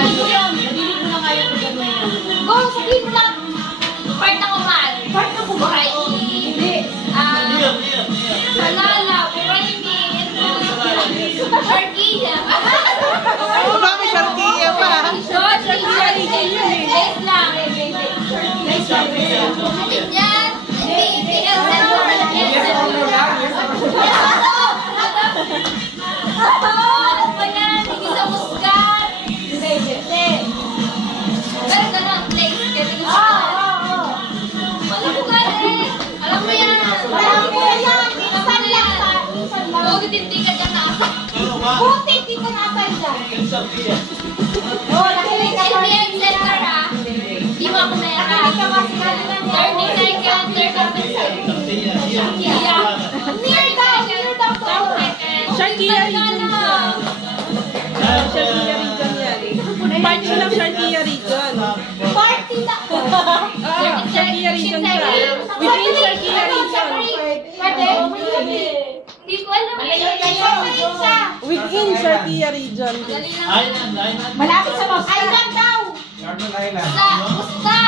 Nadinig mo na kayo kung gano'n yan. Go, sabihin mo lang. Part ng umal. Part ng kumain. Hindi. Salala, Buraimi, Sharkia. Mami, Sharkia pa. Sharkia. Base lang. Atin yan. Ano ba yan? Hindi sa muskat. Pero ganun, place. Kasi gusto ko. Wala ko gano'n. Alam mo yan. Nasaan yan? Buti tintikan ka na. Buti, dito nasaan dyan. Oh, nakinig ka pa rin. Center ha. Di mo ako meron. Nakinig ka kasi kanina niya. 39 ka, 39 Yeah. Near daw to. Sharkia region siya. Sharkia region yan. Part siya ng Sharkia region. Party na. Sharkia region siya. Within Sharkia region. Pwede? Hindi ko alam. Within Sharkia region. Dali lang. Malapit sa mga island daw. Sa Muscat.